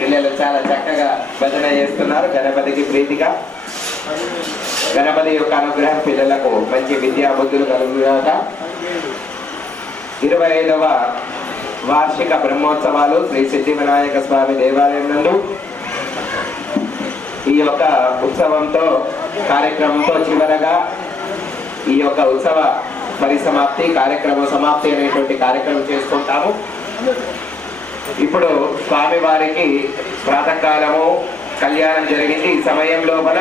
పిల్లలు చాలా చక్కగా భజన చేస్తున్నారు. గణపతికి ప్రీతిగా గణపతి యొక్క అనుగ్రహం పిల్లలకు మంచి విద్యా బుద్ధులు కలుగుగాక. 25వ వార్షిక బ్రహ్మోత్సవాలు శ్రీ సిద్ధి వినాయక స్వామి దేవాలయం నందు ఈ యొక్క ఉత్సవంతో కార్యక్రమంతో చివరగా ఈ యొక్క ఉత్సవ పరిసమాప్తి కార్యక్రమం సమాప్తి అనేటువంటి కార్యక్రమం చేసుకుంటాము. ఇప్పుడు స్వామి వారికి ప్రాతకాలము కళ్యాణం జరిగింది. ఈ సమయం లోపల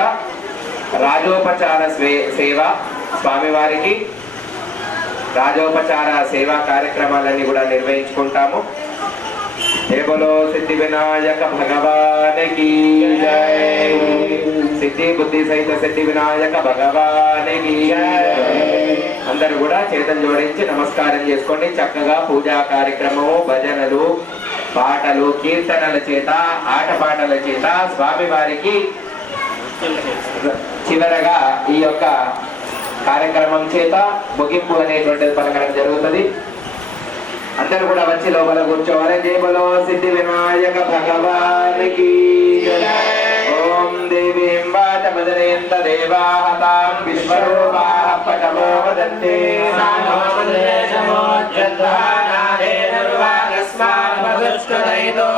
రాజోపచార సేవ స్వామివారికి రాజోపచార సేవా కార్యక్రమాలన్నీ కూడా నిర్వహించుకుంటాము. జై బోలో సిద్ధి వినాయక భగవానికి జై. సిద్ధి బుద్ధి సహిత సిద్ధి వినాయక భగవానికి జై. అందరూ కూడా చేతులు జోడించి నమస్కారం చేసుకోండి. చక్కగా పూజా కార్యక్రమము, భజనలు, పాటలు, కీర్తనల చేత, ఆటపాటల చేత స్వామి వారికి చివరగా ఈ యొక్క కార్యక్రమం చేత ముగింపు అనేటువంటిది పలకడం జరుగుతుంది. అందరూ కూడా వచ్చి లోపల కూర్చోవాలి. జై బోలో సిద్ధి వినాయక భగవానికి ఓం దేవీం వాచమదనేంత దేవాహతాం విశ్వరూపాః పటమో వదంతే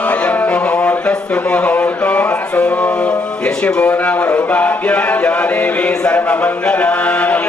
అయం ముహూర్తస్తు ముహూర్తోస్తు యశివో నామ రూపాభ్యాం యా దేవీ సర్వమంగళాం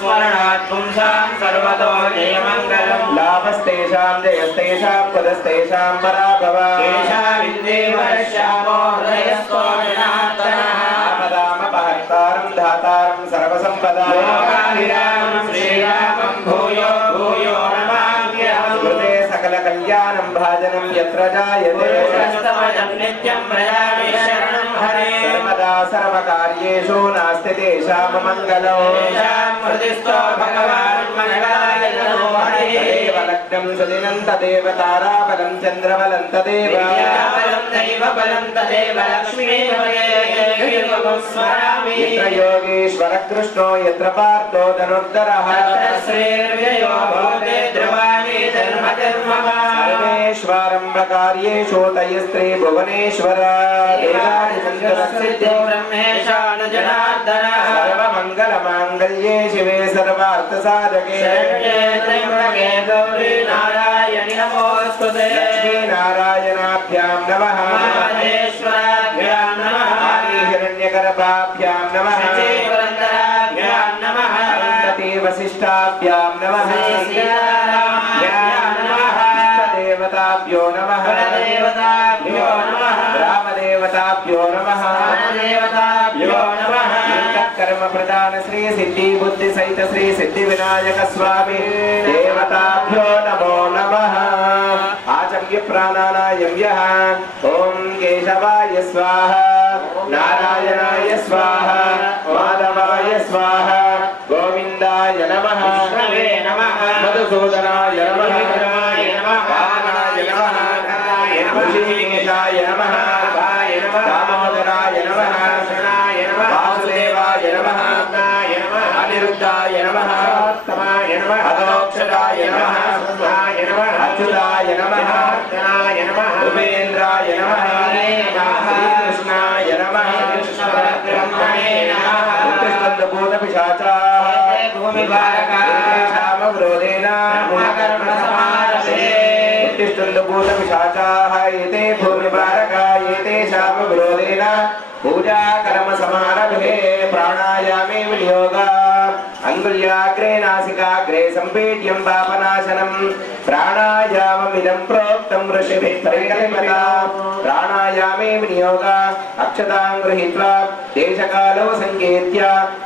స్మరణాత్ పుంసాం సర్వతో జయమంగళం లాభస్తేషాం జయస్తేషాం పదస్తేషాం పరాభవ కేశావిందేవశ్యామో హృదయస్థో జనార్దనః ఆపదామపహర్తారం ధాతారం సర్వసంపదా లోకాభిరామం శ్రీరామం భూయో భూయో నమామ్యహం కృతే సకల కళ్యాణం భాజనం యత్ర జాయతే స్తవయం నిత్యం ప్రయామి శరణం హరే సర్వదా సర్వకార్యేషు నాస్తి తేషాం మంగళో తేషాం హృదిస్థో భగవాన్ మంగళాయ నమో హరే దేవలగ్నం సుదినం తదేవ తారాబలం చంద్రబలం తదేవ విద్యాబలం దైవబలం తదేవ లక్ష్మీపదే స్మరామి యత్ర యోగేశ్వర కృష్ణో యత్ర పార్థో ధనుర్ధరః తత్ర శ్రీర్వ్యయో భూతే ధ్రువాణి ధర్మధర్మమా సర్వేష్వారంభకార్యేషు తయస్త్రీ భువనేశ్వర దేవాని సంతసిద్ధో బ్రహ్మేశాను జనార్దనః సర్వమంగళమాంగళ్యే శివే సర్వార్థసాధకే శరణ్యే త్ర్యంబకే గౌరీ నారాయణి నమోస్తుతే లక్ష్మీ నారాయణాభ్యాం నమః మహేశ్వరాభ్యాం నమః హిరణ్యగర్భాభ్యాం నమః పురంధరాభ్యాం నమః అరుంధతీ వశిష్టాభ్యాం నమః సీతారామాభ్యాం నమః దేవతాభ్యో నమః దేవతాభ్యో నమః రామదేవతాభ్యో నమః దేవతాభ్యో నమః कर्म प्रदान श्री सिद्धि बुद्धि सहित श्री सिद्धि विनायक स्वामी देवताभ्यो नमो नमः। आचम्य प्राणानायम्यः ओम केशवाय स्वाहा नारायणाय स्वाहा माधवाय स्वाहा गोविंदाय नमः विष्णवे नमः मधुसूदनाय नमः वामनाय नमः ऋषिकेशाय नमः दामोदराय नमः वासुदेवाय नमः अनिरुद्धाय नमः अधोक्षराय नमः अच्युताय नमः उपेन्द्राय नमः श्रीकृष्णाय नमः उत्तिष्ठन्तभूतपिशाचाः भूमिभारकामवरोधेन उत्तिष्ठन्तभूतपिशाचाः एते भूमिभारका एतेषामवरोधेन पूजा कर्म समारभे प्राणायामे विनियोगा अंगुल्याग्रे नासिकाग्रे संपीड्यं पापनाशनं प्राणायाममिदं प्रोक्तं ऋषिभिः परिकल्पता प्राणायामे विनियोगा अक्षतां गृहीत्वा देशकालो संकेत्य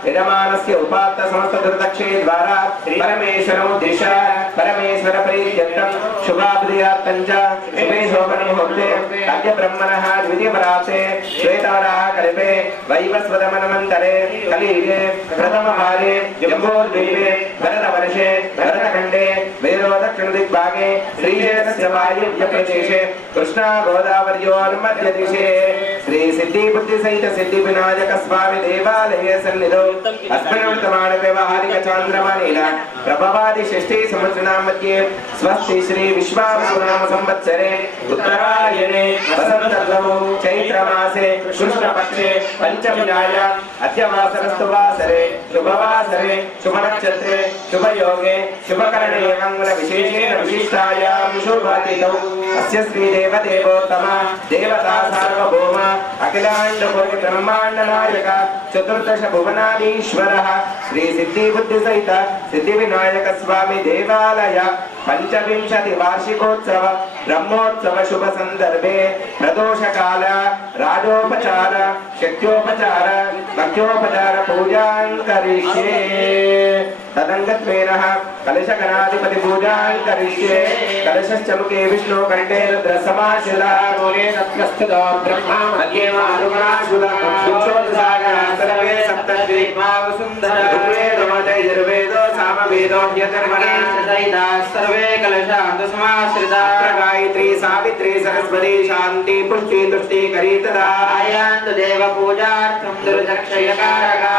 यजमानस्य उपात्त समस्त दुर्दक्षे द्वारा परमेश्वरमुद्दिश्य परमेश्वर प्रीत्यर्थं शुभाभिधेयार्थं च शुभे शोभनमुहूर्ते अद्य ब्रह्मणः द्वितीयपराते श्वेतवराह कल्पे वैवस्वतमन्वन्तरे कलियुगे प्रथमवारे जम्बोद्वीपे भरतवर्षे भरतखण्डे वैरोदक्षिणदिग्भागे श्रीशैलस्य वायुव्यप्रदेशे कृष्णा गोदावर्योर्मध्यदिशे श्री सिद्धि बुद्धि सहित सिद्धि विनायक स्वामी देवालये सन्निधौ अस्मिन् वर्तमान व्यवहारिक चान्द्रमानेन प्रभवादि षष्ठी संवत्सराणां मध्ये स्वस्ति श्री विश्वावसुनाम संवत्सरे उत्तरायणे वसन्तऋतौ चैत्रमासे कृष्णपक्षे पंचम्यायां अद्य वासरस्तु वासरे शुभवासरे शुभनक्षत्रे शुभयोगे शुभकरणे मंगलविशेषेण विशिष्टायां शुभतिथौ अस्य श्रीदेवदेवोत्तम देवता सार्वभौम अखिलाण्डकोटि ब्रह्माण्ड नायक चतुर्दश भुवनाधीश्वरः श्री सिद्धि बुद्धि सहित सिद्धि विनायक स्वामी देवालय पंचविंशति वार्षिकोत्सव ब्रह्मोत्सव शुभ संदर्भे प्रदोष काल राजोपचार शक्त्योपचार भक्त्योपचार पूजां करिष्ये तदंगत्वेन कलश गणाधिपति पूजां करिष्ये कलशश्चमुखे विष्णु कंठे रुद्र समाश्रितः मूले तत्कस्थितो ब्रह्मा मध्ये मारुगणासुतः सुक्षोदसागरः सर्वे सप्तद्वीपाः सुन्दरः ऋग्वेदो यजुर्वेदो सामवेदो यजुर्वेदः सहिताः सर्वे कलशान्त समाश्रिताः गायत्री सावित्री सरस्वती शान्ति पुष्टि तुष्टि करी तदा आयान्तु देव पूजार्थं दुर्दक्षयकारका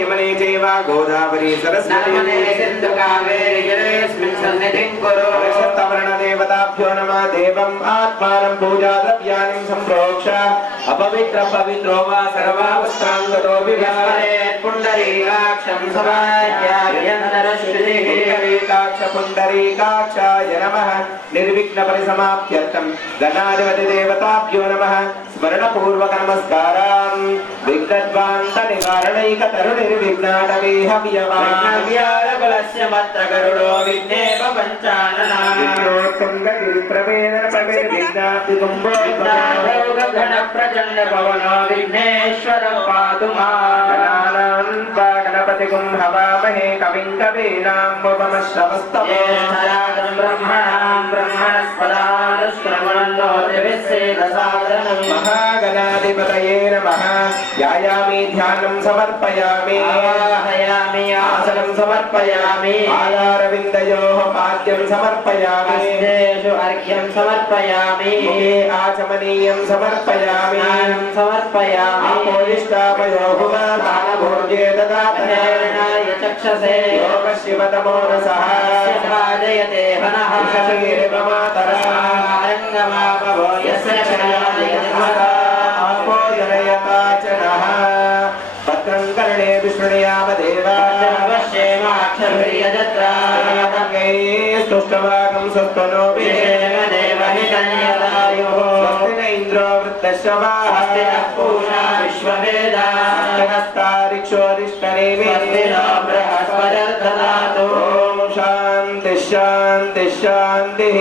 यमने चैव गोदावरी सरस्वती नर्मदे सिन्धु कावेरी जलेऽस्मिन् सन्निधिं कुरु देवताभ्यो नमः देवम् आत्मानं पूजा द्रव्याणि सम्प्रोक्ष अपवित्र पवित्रो वा सर्वावस्थाङ्गतो विभावयेत् पुण्डरीकाक्षं समाज्ञाभ्यन्तरश्रुतिः पुण्डरीकाक्ष पुण्डरीकाक्षाय नमः निर्विघ्न परिसमाप्त्यर्थं गणाधिपति देवताभ्यो नमः स्मरणपूर्वक नमस्कारान् विघ्नध्वान्त निवारणैक तरुणिर्विघ्नाटवेह वियवाव्यालकुलस्य मत्र गरुडो विघ्नेव पञ्चानना विघ्नोत्तुङ्गगिरिप्रवेदन प्रवेदविघ्नातिकुम्भोद्भवगण प्रचण्ड पवनो विघ्नेश्वरं पातु माम् गणपतिगुं हवामहे कविं कवीनामुपमश्रवस्तमोष्ठराजं ब्रह्मणां ब्रह्मणस्पदानुश्रवणोतिभिस्सेदसादनं महागणाधिपतये नमः ध्यायामि ध्यानं समर्पयामि आवाहयामि आसनं समर्पयामि पादारविन्दयोः पाद्यं समर्पयामि हस्तेषु अर्घ्यं समर्पयामि मुखे आचमनीयं समर्पयामि स्नानं समर्पयामि आपोदिष्टापयोहुमादानभोज्ये ददातनाय चक्षसे योगशिवतमो रसः भाजयते मनः शरीरमातरङ्गमापवो यस्य आपोदनयता च नः भद्रं कर्णे विष्णुयाम देवाश्येमाक्षभिर्यजत्रा स्तुष्टवाकं स्वस्तनो देवहितन्यदायुः स्वस्ति न इन्द्रो वृद्धश्रवाः स्वस्ति नः पूषा विश्ववेदाः हस्तारिक्षोरिष्टनेमि स्वस्ति नो बृहस्पतिर्दधातु ॐ शान्ति शान्ति शान्तिः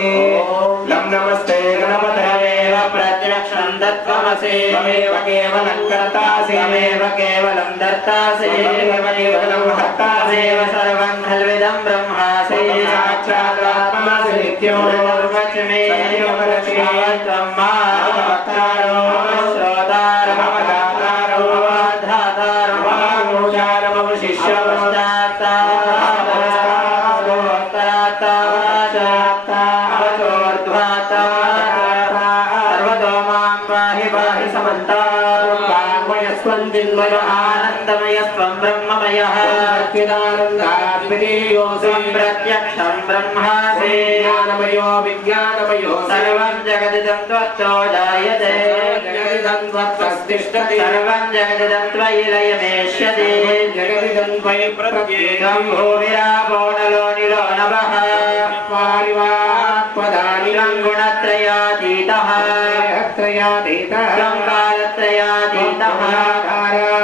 लं नमस्ते गणपतये प्रत्यक्षं तत्त्वमसि त्वमेव केवलं कर्तासि त्वमेव केवलं दर्तासि त्वमेव केवलं हर्तासि सर्वं खल्विदं ब्रह्मासि साक्षादात्मासि नित्यं सर्वच्मे त्वं मातारो श्रोतारो दातारो धातारो आनंदमयस्त्वं ब्रह्ममयः प्रत्यक्षं ब्रह्मासि ज्ञानमयो विज्ञानमयो सर्वं जगदिदं त्वत्तो जायते सर्वं जगदिदं त्वयि लयमेष्यति जगदिदं त्वयि प्रत्येकं भूमिरापो नलो निलो नभः गुणत्रयातीतः कालत्रयातीतः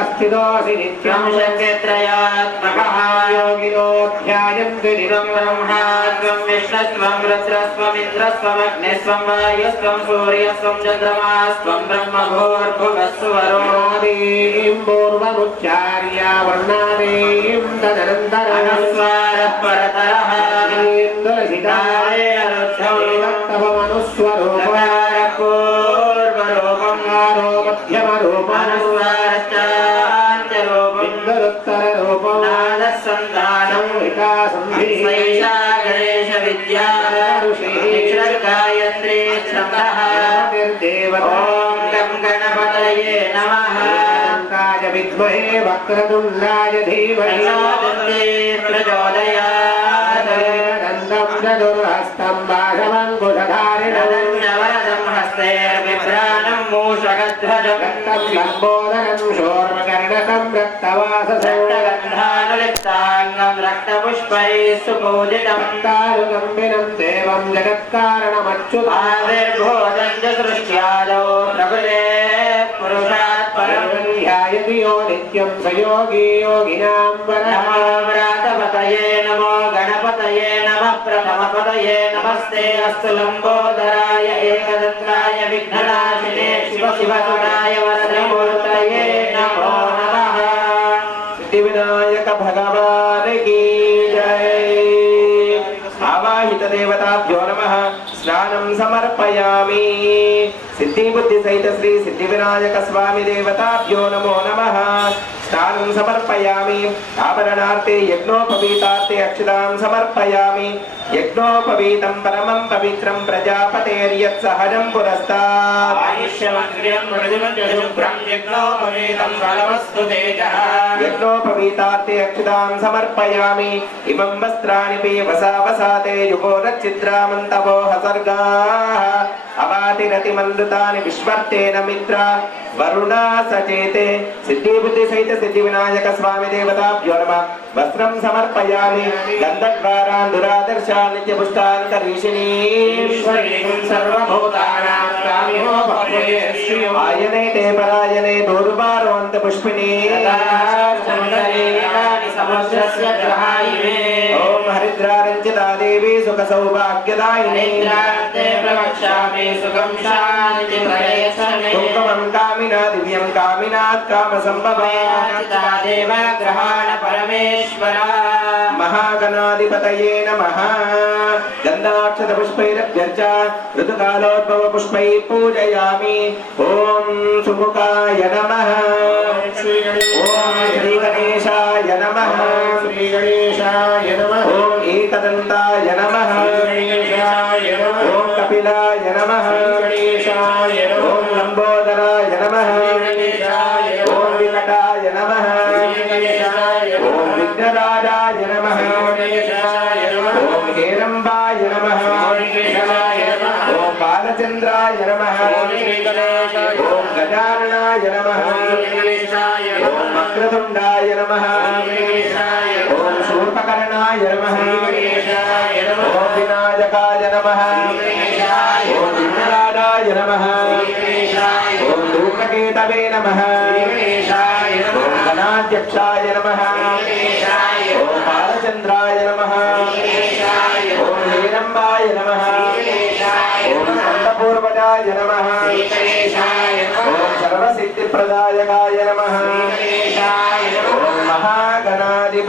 स्थितोऽसि नित्यं शक्तित्रयात्मकः योगिनोऽध्यायन्ति त्वं ब्रह्मा त्वं विष्णुस्त्वं रुद्रस्त्वमिन्द्रस्त्वं अग्निस्त्वं वायुस्त्वं सूर्यस्त्वं चन्द्रमास्त्वं ब्रह्मभूर्भुवस्सुवरोऽदीं पूर्वमुच्चार्य वर्णादीं तदनन्तरम् अनुस्वारः परतरः इन्द्रसितारेण रुद्धवमनुस्वरूपकारः पूर्वरूपम् मध्यमरूपम् अनुस्वारश्चान्त्यरूपम् इन्दरुत्तररूपम् नादसन्धानं विकासंधिः गणेशविद्या गायत्री छन्दः ॐ गं गणपतये नमः विद्महे वक्रतुण्डाय धीमहि प्रचोदयात् चतुर्हस्तं बाधवङ्कुशधारिणं हस्तेर्बिभ्राणं मूषकध्वजं लम्बोदरं शोर्मकर्णकं रक्तवाससं रक्तगन्धानुलिप्ताङ्गं रक्तपुष्पैः सुपूजितं तारुगम्भिनं देवं जगत्कारणमच्युताविर्भोजं च सृष्ट्यादौ प्रभुते पुरुषात् परं ध्यायति यो नित्यं स योगी योगिनां नमो व्रातपतये नमो गणपतये नमः प्रथमपतये नमस्ते अस्तु लम्बोदराय एकदन्ताय विघ्ननाशिने शिवसुताय वरदमूर्तये नमो नमः सिद्धिविनायक भगवान की जय। आवाहित देवताभ्यो नमः। स्नानं समर्पयामि। सिद्धि बुद्धि सहित श्री सिद्धिविनायक स्वामी देवताभ्यो नमो नमः। स्नानं समर्पयामि। आभरणार्थे यज्ञोपवीतार्थे अक्षतां समर्पयामि। यज्ञोपवीतं परमं पवित्रं प्रजापतेर्यत् सहजं पुरस्तात् आयुष्यमग्र्यं मृदुमजुषुभ्रं यज्ञोपवीतं फलमस्तु तेजः यज्ञोपवीतार्थे अक्षतां समर्पयामि। इमं वस्त्राणि पीवसा वसाते युगोरचित्रामन्तवो हसर्गाः अवातिरतिमन्दृतानि विश्वर्तेन मित्रा वरुणा सचेते। सिद्धि बुद्धि सहित सिद्धि विनायक स्वामी देवताभ्यो नमः। वस्त्रं समर्पयामि। गन्धद्वारान् दुरादर्शान् नित्यपुष्टान् करीषिणीं सर्वभूतानां कामिनो भक्तये श्रियो आयने ते परायणे दूर्वारोऽन्त पुष्पिणी समुद्रस्य ग्रहायिने ॐ हरिद्रारञ्चिता देवी सुखसौभाग्यदायिनी प्रवक्ष्यामि सुखं शान्ति प्रयच्छमे कुङ्कुमं कामिना दिव्यं कामिनात् कामसम्भवा देव ग्रहाण परमेश्वरा महागणाधिपतये नमः। गन्धाक्षतपुष्पैरभ्यर्च ऋतुकालोद्भव पुष्पैः पूजयामि। ॐ सुमुखाय नमः। ॐ श्रीगणेशाय नमः। ॐ एकदन्ताय नमः। ॐ कपिलाय नमः। ॐ लम्बोदराय नमः। ॐ विकटाय नमः। ॐ विघ्नराजाय नमः। ॐ हेरम्बाय नमः। ॐ बालचन्द्राय नमः। ॐ गजाननाय नमः। ॐ वक्रतुण्डाय नमः। ॐ शूर्पकर्णाय नमः। ॐ विनायकाय नमः। ॐ विघ्नराजाय नमः। ॐ धूमकेतवे नमः। ॐ गणाध्यक्षाय नमः। ॐ बालचन्द्राय नमः। ॐ हेरम्बाय नमः। ॐ स्कन्दपूर्वजाय नमः। ॐ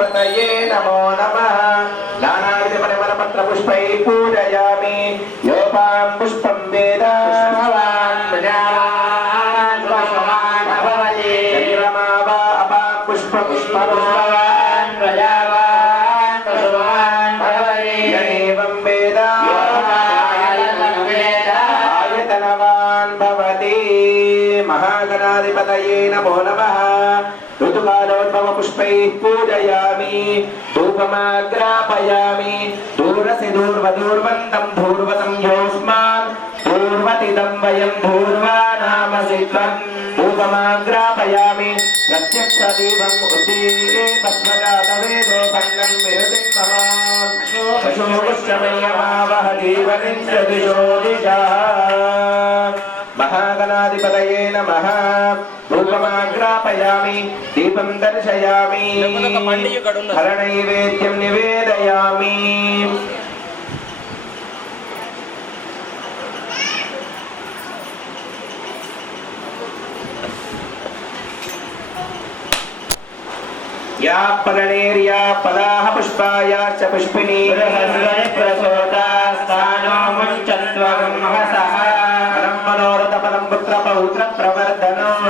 गणाधिपतये नमो नमः नानाविध परिमल पत्र पुष्पै पूजयामि योपां पुष्पं वेद भवान् प्रजावान् पुष्पवान् भवति चन्द्रमावा अपां पुष्प पुष्पवान् प्रजावान् पुष्पवान् भवति एवं वेद आयतनवान् भवति महागणाधिपतये नमो नमः ऋतुकालोद्भव पुष्पैः पूजयामि धूपमाग्रापयामि दूरसि दूर्वदूर्वन्तं धूर्वतं योऽस्मान् धूर्वतिदं वयं धूर्वा नामसि त्वं धूपमाग्रापयामि प्रत्यक्षदीपम् उद्दीपस्वजातवेदोपन्नं विहृतिं मम पशुपुष्टमयमावह दीपनिन्द्रदिशो दिशः महागणाधिपतये नमः धूपमाग्रापयामि दीपं दर्शयामि हरनैवेद्यं निवेदयामि या फलनेर्या फलाः पुष्पाया च पुष्पिणी प्रसोदास्तानो मुञ्चत्वं महसः फलं मनोरथ फलं पुत्र पौत्र प्रवर्धनम्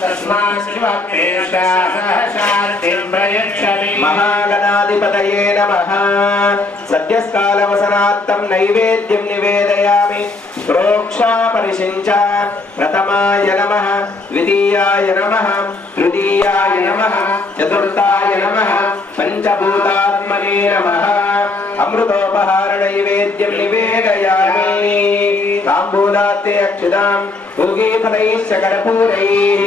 तस्मात् शिवप्रेषा सहशान्तिं प्रयच्छति महागणाधिपतये नमः सद्यस्कालवसनार्थं नैवेद्यं निवेदयामि प्रोक्षा परिषिञ्च प्रथमाय नमः द्वितीयाय नमः तृतीयाय नमः चतुर्थाय नमः पंचभूतात्मने नमः अमृतोपहार नैवेद्यं निवेदयामि ताम्बूलाते अक्षतां भोगीफलैश्च कर्पूरैः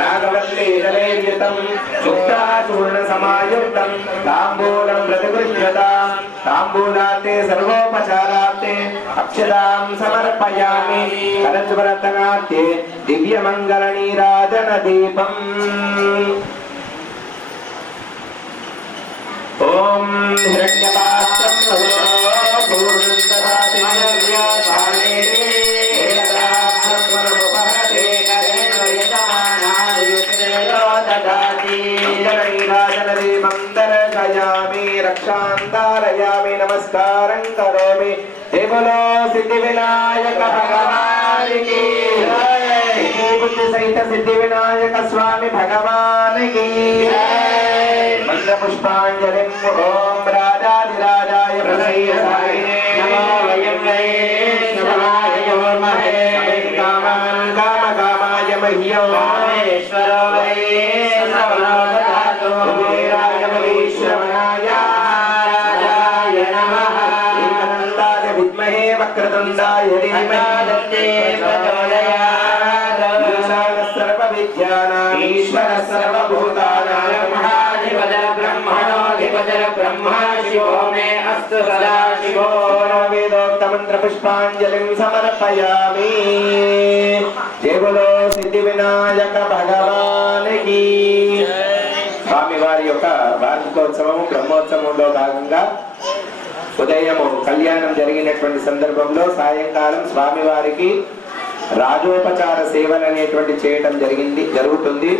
नागवल्लीदलैर्युतं शुक्ताचूर्णसमायुक्तं ताम्बूलं प्रतिगृह्यताम् ताम्बूलाते सर्वोपचारार्थे अक्षतां समर्पयामि करज्वरतनाद्ये दिव्यमङ्गलनीराजनदीपम् ॐ हिरण्यपात्रं पूर्णं ददाति मयव्यासानेति एकदात्रमनुपहते करेणयजमानायुक्तेयो ददाति मङ्गलनीराजनदीपं दर्शयामि रक्षान्तारयामि नमस्कारं करोमि हे बोलो सिद्धिविनायक भगवान् की जय बुद्धि सहित सिद्धिविनायक स्वामी भगवान् की जय मंत्र पुष्पांजलिं ओम राजाधिराजाय प्रसय्यसायिने नमो वयं वैष्णवाय योर्महे कामान् कामकामाय मह्यं कामेश्वरो वैष्णवो ददातु राजबलीश्रवणाय राजाय नमः अनन्ताय विद्महे वक्रतुण्डाय धीमहि प्रचोदयात् ईशानः सर्वविद्यानाम् ईश्वरः सर्वभूतानां ब्रह्मणोऽधिपतिर् ब्रह्मा शिवो मे अस्तु सदा शिवो वेदोक्तमन्त्रपुष्पाञ्जलिं समर्पयामि जय बोलो सिद्धिविनायक भगवान् की స్వామివారి యొక్క వార్షికోత్సవం బ్రహ్మోత్సవంలో భాగంగా ఉదయం కళ్యాణం జరిగినటువంటి సందర్భంలో సాయంకాలం స్వామివారికి రాజోపచార సేవలు అనేటువంటి చేయడం జరుగుతుంది.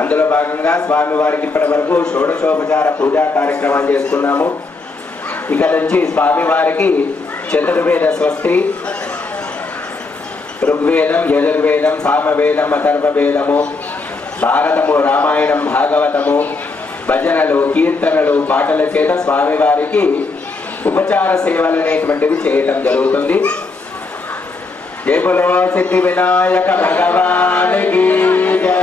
అందులో భాగంగా స్వామివారికి ఇప్పటి వరకు షోడశోపచార పూజా కార్యక్రమం చేసుకున్నాము. ఇక నుంచి స్వామివారికి చతుర్వేద స్వస్తి, ఋగ్వేదం, యజుర్వేదం, సామవేదం, అథర్వవేదము, భారతము, రామాయణం, భాగవతము, భజనలు, కీర్తనలు, పాటల చేత స్వామివారికి ఉపచార సేవలు అనేటువంటివి చేయటం జరుగుతుంది. జై బోలో సిద్ధి వినాయక భగవాన్ కీ జై.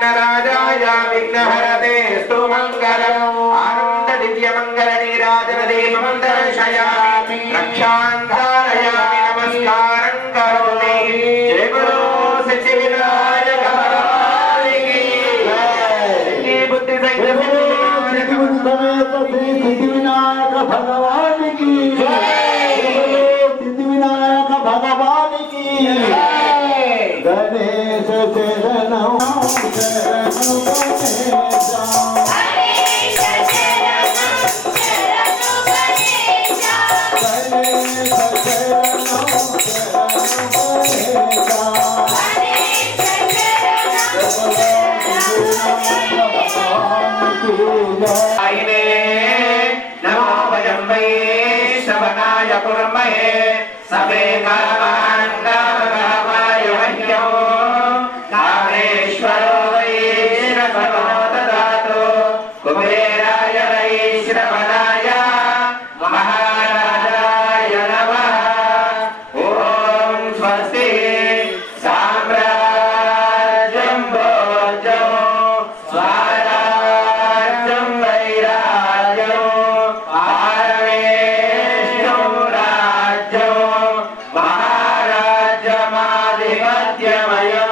विघ्नराजाय विघ्नहरते स्तु मङ्गलम् आनन्द दिव्यमङ्गल नीराजन देवं दर्शयामि रक्षान्धारयामि नमस्कारं करोमि जय गुरु सिद्धिविनायक भगवान की जय बुद्धि सहित सिद्धिविनायक भगवान की सिद्धिविनायक भगवान की गणेश शरणं शरणं नमो भजं वै श्रवणाय कुर्महे समे कामान् कामकामाय मह्यो कामेश्वरो वै श्रवणो ददातु कुबेराय वै श्रवणाय महाराजाय नमः ॐ स्वस्ति साम्राज्यं भोजो स्वराज्यं वैराज्यं आरवेष्टो राज्यो महाराज्यमाधिपत्यमयो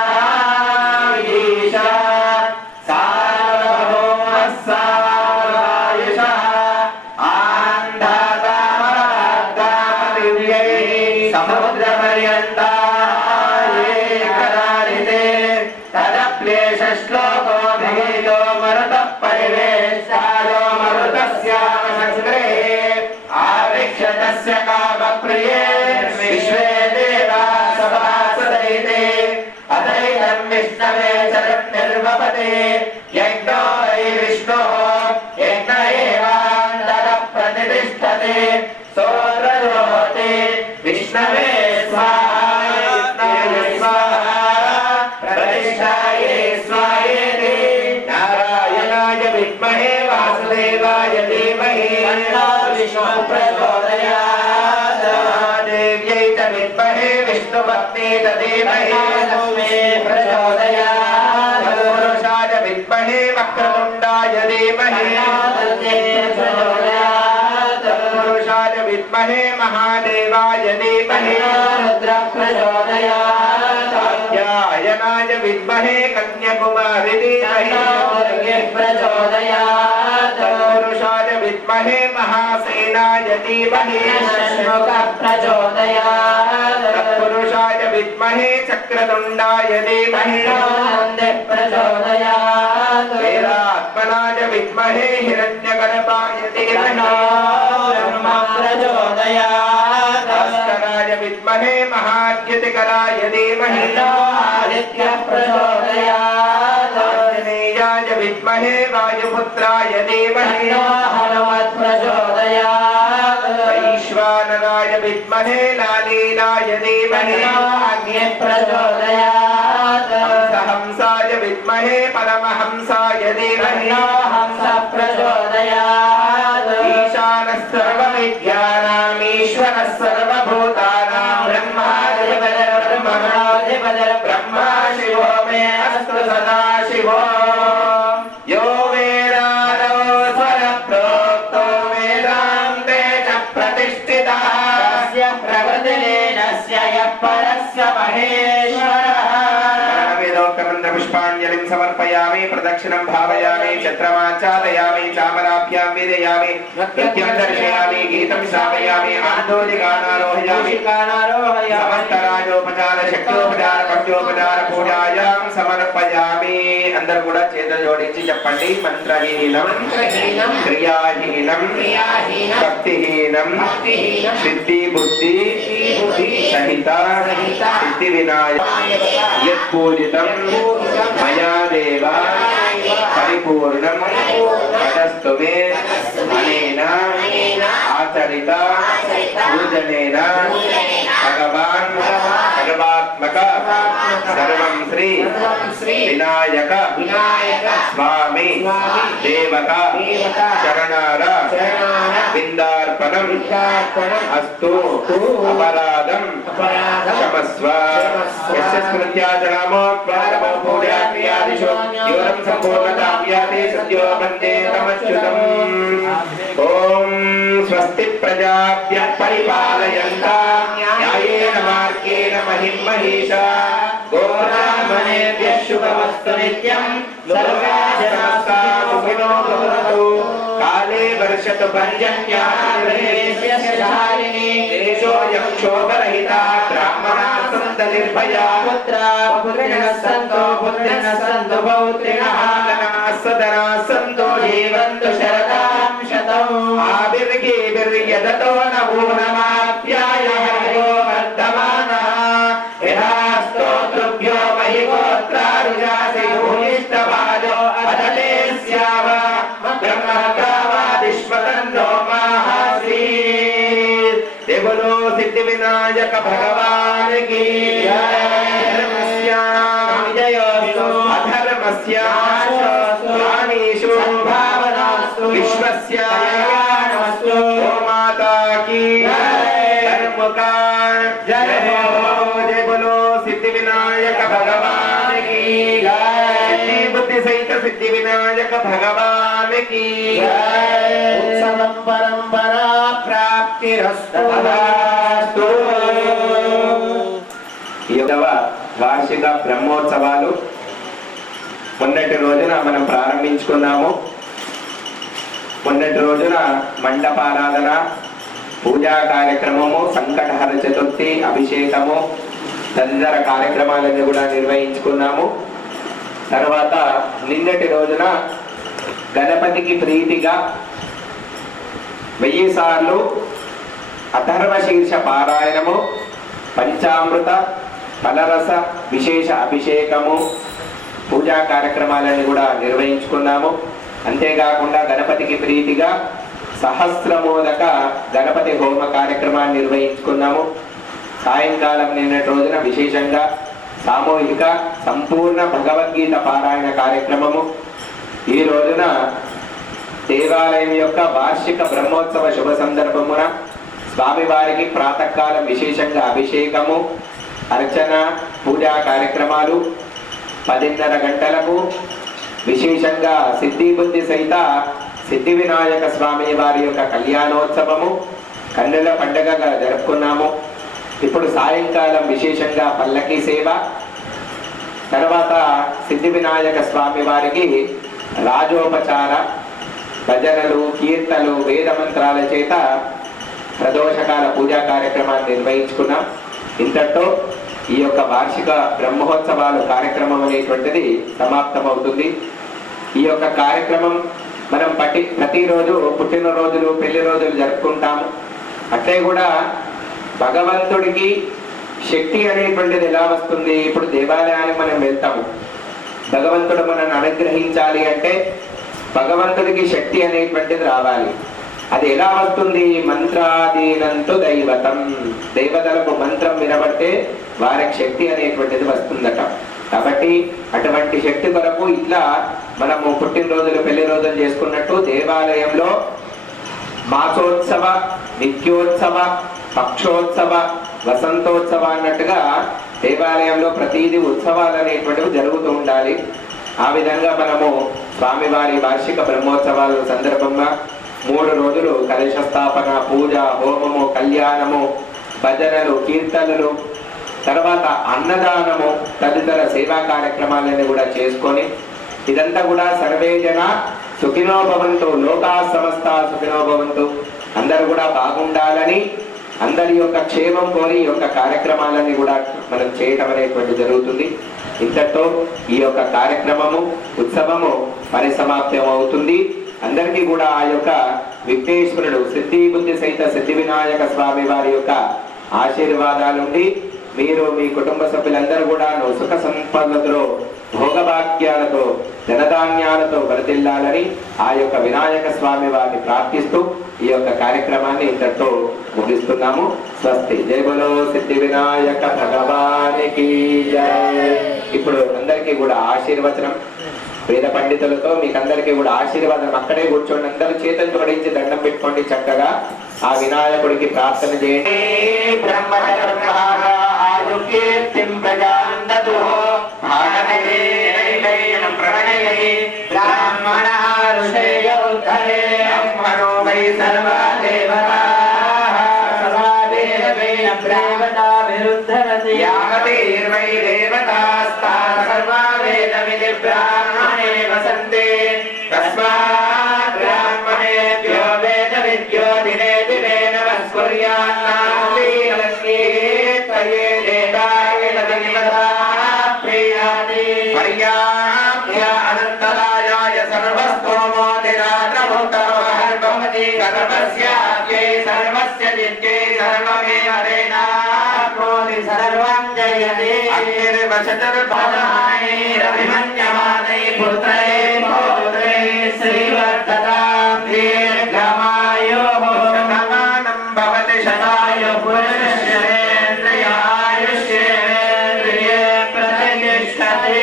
समन्तपर्यायीश सार्वभौमस्सायुषः आन्धाकामरागामदिव्यै समुद्रपर्यन्ताये करारिते तदप्लेशश्लोको भीतो मरुतः परिवेष्टायो मरुतस्यामसङ्ग्रहे आविक्षतस्य कामप्रिये विश्वे देवा सभासदैते अदैनं विष्णवे चरन्निर्वपते यज्ञो वै विष्णुः यज्ञ एवान्तरः प्रतिष्ठते सोऽत्रजोते विष्णवे स्वाहा प्रतिष्ठाये स्वायेति नारायणाय विद्महे वासुदेवाय धीमहि तन्नो विष्णुः प्रचोदयात् देव्यै च विद्महे विष्णुपत्नी च धीमहि तस्मै प्रचोदयात् पुरुषाय विद्महे वक्रतुण्डाय धीमहि प्रचोदयात् पुरुषाय विद्महे महादेवाय धीमहि रुद्र प्रचोदयात् कात्यायनाय विद्महे कन्याकुमारी धीमहि प्रचोदयात् पुरुषाय विद्महे महासेनाय धीमहि षण्मुख प्रचोदयात् पुरुषाय विद्महे चक्रतुण्डाय धीमहि प्रचोदयात् वीरात्मनाय विद्महे हिरण्यगर्भाय धीमहि ब्रह्मा प्रचोदयात् भास्कराय विद्महे महाद्युतिकराय धीमहि आदित्य प्रचोदयात् आञ्जनेयाय विद्महे वायुपुत्राय धीमहि हनुमत् प्रचोदयात् वैश्वानराय विद्महे लालीलाय धीमहि अग्नि प्रचोदयात् हंसाय विद्महे परमहंसाय धीमहि हंस प्रचोदयात् ईशानः सर्वविद्यानाम् ईश्वरः सर्वभूतानां ब्रह्माधिपतिर्ब्रह्मणाधिपतिर् ब्रह्मा शिवो मे अस्तु सदा शिवो यो वेदादौ स्वरप्रोक्तो वेदान्ते च प्रतिष्ठितः तस्य प्रकृतिलीनस्य यः परस्य महेश्वरः पुष्पाञ्जलिं समर्पयामि प्रदक्षिणं भावयामि छत्रमाच्छादयामि चामराभ्यां विदयामि नृत्यं दर्शयामि गीतं श्रावयामि आन्दोलिकानारोहयामि समस्तराजोपचार शक्त्योपचार पंचोपचार पूजायां समर्पयामि అందరూ కూడా చేతులు జోడించి చెప్పండి మంత్రహీనం క్రియాహీనం భక్తిహీనం సిద్ధి బుద్ధి సహిత సిద్ధి వినాయక యత్పూజితం మయా దేవ పరిపూర్ణం తదస్తు మే అనేన ఆచరిత పూజనేన భగవాన్ సర్వాత్మక సర్వం శ్రీ వినాయక స్వామి దేవత శరణార విందార్పణం అస్తు అపరాధం క్షమస్వ యస్య స్మృత్యాచరామో ప్రారభో పూజా క్రియాదిషు యోరం సంపూర్ణతాప్యాతే సత్యో వందే తమచ్యుతం. ఓం స్వస్తి ప్రజాభ్యః పరిపాలయంతాం న్యాయేన మార్గేణ మహిం మహిషా గోబ్రాహ్మణేభ్యః శుభమస్తు నిత్యం సర్వే జనాః సుఖినో భవంతు. కాలే వర్షతు పర్జన్యాశాలిని దేశోయం క్షోభరహితా బ్రాహ్మణాః సంత నిర్భయా పుత్రిణః సంతో పౌత్రిణః సదనా సంతో జీవంతు శరదాం శతం. ఆవిర్గీర్యదతో నమో నమాప్యాయ హరిగో వర్ధమానః యథాస్తోత్రుభ్యో మహి గోత్రారుజాసి భూయిష్టవాజో అదతే స్యావ బ్రహ్మహత్వాదిష్మతన్నో మాహాసీత్. దేవలో సిద్ధి వినాయక భగవాన్ కీ ధర్మస్య విజయోస్తు అధర్మస్య ప్రాణేషు భావనాస్తు విశ్వస్య కళ్యాణమస్తు. గో మాతా కీ ధర్మకా జయ హో. జయ బోలో సిద్ధి వినాయక భగవాన్ కీ సిద్ధి బుద్ధి సహిత సిద్ధి వినాయక భగవాన్ కీ ఉత్సవం పరంపరా ప్రాప్తిరస్తు. ఏడవ వార్షిక బ్రహ్మోత్సవాలు మొన్నటి రోజున మనం ప్రారంభించుకున్నాము. మొన్నటి రోజున మండపారాధన, పూజా కార్యక్రమము, సంకటహర చతుర్థి, అభిషేకము తదితర కార్యక్రమాలను కూడా నిర్వహించుకున్నాము. తర్వాత నిన్నటి రోజున గణపతికి ప్రీతిగా 1000 సార్లు అథర్వ శీర్ష పారాయణము, పంచామృత ఫలరస విశేష అభిషేకము, పూజా కార్యక్రమాలను కూడా నిర్వహించుకున్నాము. అంతేకాకుండా గణపతికి ప్రీతిగా సహస్రమోదక గణపతి హోమ కార్యక్రమాన్ని నిర్వహించుకున్నాము. సాయంకాలం నిన్నటి రోజున విశేషంగా సామూహిక సంపూర్ణ భగవద్గీత పారాయణ కార్యక్రమము. ఈ రోజున దేవాలయం యొక్క వార్షిక బ్రహ్మోత్సవ శుభ సందర్భమున స్వామివారికి ప్రాతకాలం విశేషంగా అభిషేకము, అర్చన, పూజా కార్యక్రమాలు. 10:30 గంటలకు విశేషంగా సిద్ధి బుద్ధి సహిత సిద్ధి వినాయక స్వామి వారి యొక్క కళ్యాణోత్సవము కన్నుల పండుగగా జరుపుకున్నాము. ఇప్పుడు సాయంకాలం విశేషంగా పల్లకి సేవ, తర్వాత సిద్ధి వినాయక స్వామి వారికి రాజోపచార, భజనలు, కీర్తనలు, వేద మంత్రాల చేత ప్రదోషకాల పూజా కార్యక్రమాన్ని నిర్వహించుకున్నాం. ఇంతటితో ఈ యొక్క వార్షిక బ్రహ్మోత్సవాలు కార్యక్రమం అనేటువంటిది సమాప్తమవుతుంది. ఈ యొక్క కార్యక్రమం మనం ప్రతిరోజు పుట్టినరోజులు, పెళ్లి రోజులు జరుపుకుంటాము. అట్లే కూడా భగవంతుడికి శక్తి అనేటువంటిది ఎలా వస్తుంది? ఇప్పుడు దేవాలయానికి మనం వెళ్తాము, భగవంతుడు మనల్ని అనుగ్రహించాలి అంటే భగవంతుడికి శక్తి అనేటువంటిది రావాలి. అది ఎలా వస్తుంది? మంత్రాధీనంతో దైవతం. దేవతలకు మంత్రం వినబడితే వారికి శక్తి అనేటువంటిది వస్తుందట. కాబట్టి అటువంటి శక్తి కొరకు ఇట్లా మనము పుట్టినరోజులు, పెళ్లి రోజులు చేసుకున్నట్టు దేవాలయంలో మాసోత్సవ, నిత్యోత్సవ, పక్షోత్సవ, వసంతోత్సవ అన్నట్టుగా దేవాలయంలో ప్రతిదీ ఉత్సవాలు అనేటువంటివి జరుగుతూ ఉండాలి. ఆ విధంగా మనము స్వామివారి వార్షిక బ్రహ్మోత్సవాల సందర్భంగా 3 రోజులు కలశ స్థాపన, పూజ, హోమము, కళ్యాణము, భజనలు, కీర్తనలు, తర్వాత అన్నదానము తదితర సేవా కార్యక్రమాలను కూడా చేసుకొని ఇదంతా కూడా సర్వే జన సుఖినో భవంతు, లోకా సమస్త సుఖినో భవంతు, అందరూ కూడా బాగుండాలని, అందరి యొక్క క్షేమం కోరి ఈ యొక్క కార్యక్రమాలన్నీ కూడా మనం చేయటం అనేటువంటి జరుగుతుంది. ఇంతటితో ఈ యొక్క కార్యక్రమము, ఉత్సవము పరిసమాప్తం అవుతుంది. అందరికీ కూడా ఆ యొక్క విఘ్నేశ్వరుడు సిద్ధి బుద్ధి సహిత సిద్ధి వినాయక స్వామి వారి యొక్క ఆశీర్వాదాలుండి మీరు మీ కుటుంబ సభ్యులందరూ కూడా సుఖ సంపదలతో, భోగభాగ్యాలతో, ధనధాన్యాలతో వరదిల్లాలని ఆ యొక్క వినాయక స్వామి వారిని ప్రార్థిస్తూ ఈ యొక్క కార్యక్రమాన్ని ఇంతటితో ముగిస్తున్నాము. స్వస్తి. జై బోలో సిద్ధి వినాయక భగవానికి జై. ఇప్పుడు అందరికీ కూడా ఆశీర్వచనం. వేద పండితులతో మీకందరికీ కూడా ఆశీర్వాదం. అక్కడే కూర్చోండి, అందరూ చేతులు జోడించి దండం పెట్టుకోండి. చక్కగా ఆ వినాయకుడికి ప్రార్థన చేయండి. ब्राह्मणे वसन्ते तस्मात् ब्राह्मणेभ्यो वेदविद्यो दिने दिने नमस्कुर्यान्नास्ति लक्ष्मीर्तये देवाय नदिवदा प्रियाणि पर्याप्य अनन्तरायाय सर्वस्तोमोदिरात्रमुत्तमहर्भवति कर्मस्याप्यै सर्वस्य नित्यै सर्वमेव तेनाप्नोति सर्वं जयते अग्निर्वचतुर्पदानि रविमन्यमानै पुत्रै पौत्रै श्रीवर्धतां दीर्घमायुः शतमानं भवति शतायुः पुरुषेन्द्रियायुष्येन्द्रिये प्रतिष्ठति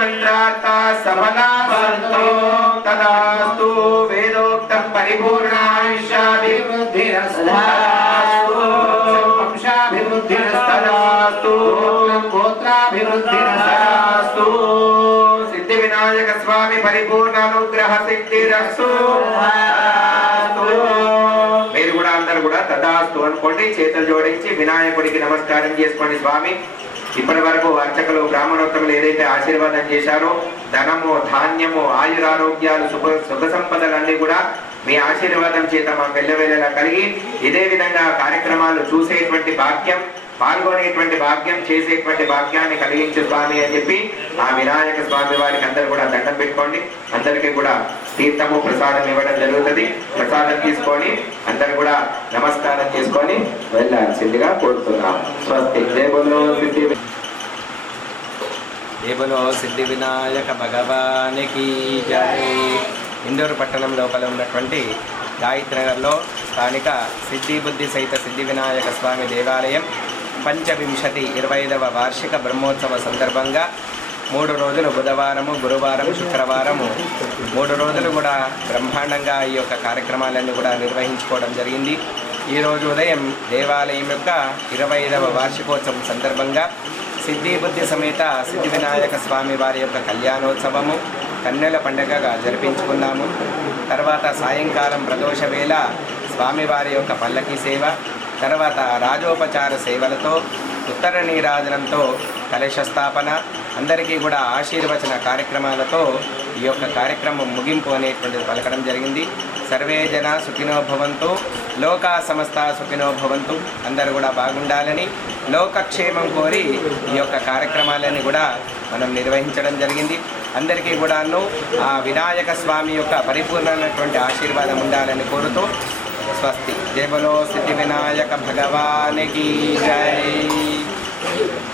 मंत्रार्था सफला भवन्तु तदास्तु वेदोक्तं परिपूर्णायुष्याभिवृद्धिरस्तु वंशाभिवृद्धिरस्तु गोत्राभिवृद्धिरस्तु सिद्धि विनायक स्वामी परिपूर्ण अनुग्रह सिद्धिरस्तु మీరు కూడా అందరూ కూడా తదాస్తు అనుకోండి. చేతులు జోడించి వినాయకుడికి నమస్కారం చేసుకోండి. స్వామి ఇప్పటి వరకు అర్చకులు బ్రాహ్మణోత్తములు ఏదైతే ఆశీర్వాదం చేశారో ధనము ధాన్యము ఆయురారోగ్యాలు సుఖ సంపదలన్నీ కూడా మీ ఆశీర్వాదం చేత మాకు వెళ్ళవేళలా కలిగి ఇదే విధంగా కార్యక్రమాలు చూసేటువంటి భాగ్యం పాల్గొనేటువంటి భాగ్యం చేసేటువంటి భాగ్యాన్ని కలిగించు స్వామి అని చెప్పి ఆ వినాయక స్వామి వారికి అందరూ కూడా దండం పెట్టుకోండి. అందరికీ కూడా తీర్థము ప్రసాదం ఇవ్వడం జరుగుతుంది. ప్రసాదం తీసుకొని అందరు కూడా నమస్కారం చేసుకొని వెళ్ళాల్సిందిగా కోరుతున్నాం. స్వస్తి. జై బోలో సిద్ధి వినాయక భగవానికి జై. ఇందూరు పట్టణం లోపల ఉన్నటువంటి గాయత్రి నగర్లో స్థానిక సిద్ధి బుద్ధి సహిత సిద్ధి వినాయక స్వామి దేవాలయం 25వ వార్షిక బ్రహ్మోత్సవ సందర్భంగా 3 రోజులు బుధవారము గురువారము శుక్రవారము 3 రోజులు కూడా బ్రహ్మాండంగా ఈ యొక్క కార్యక్రమాలన్నీ కూడా నిర్వహించుకోవడం జరిగింది. ఈరోజు ఉదయం దేవాలయం యొక్క 25వ వార్షికోత్సవం సందర్భంగా సిద్ధి బుద్ధి సమేత సిద్ధి వినాయక స్వామి వారి యొక్క కళ్యాణోత్సవము కన్నుల పండుగగా జరిపించుకున్నాము. తర్వాత సాయంకాలం ప్రదోష వేళ స్వామివారి యొక్క పల్లకి సేవ, తర్వాత రాజోపచార సేవలతో ఉత్తర నీరాజనంతో కలశ స్థాపన, అందరికీ కూడా ఆశీర్వచన కార్యక్రమాలతో ఈ యొక్క కార్యక్రమం ముగింపు అనేటువంటిది పలకడం జరిగింది. సర్వే జన సుఖినో భవంతు, లోకా సమస్త సుఖినో భవంతు, అందరూ కూడా బాగుండాలని లోకక్షేమం కోరి ఈ యొక్క కార్యక్రమాలన్నీ కూడా మనం నిర్వహించడం జరిగింది. అందరికీ కూడాను ఆ వినాయక స్వామి యొక్క పరిపూర్ణమైనటువంటి ఆశీర్వాదం ఉండాలని కోరుతూ స్వస్తి. జై బోలో సిద్ధి వినాయక భగవానికి జై.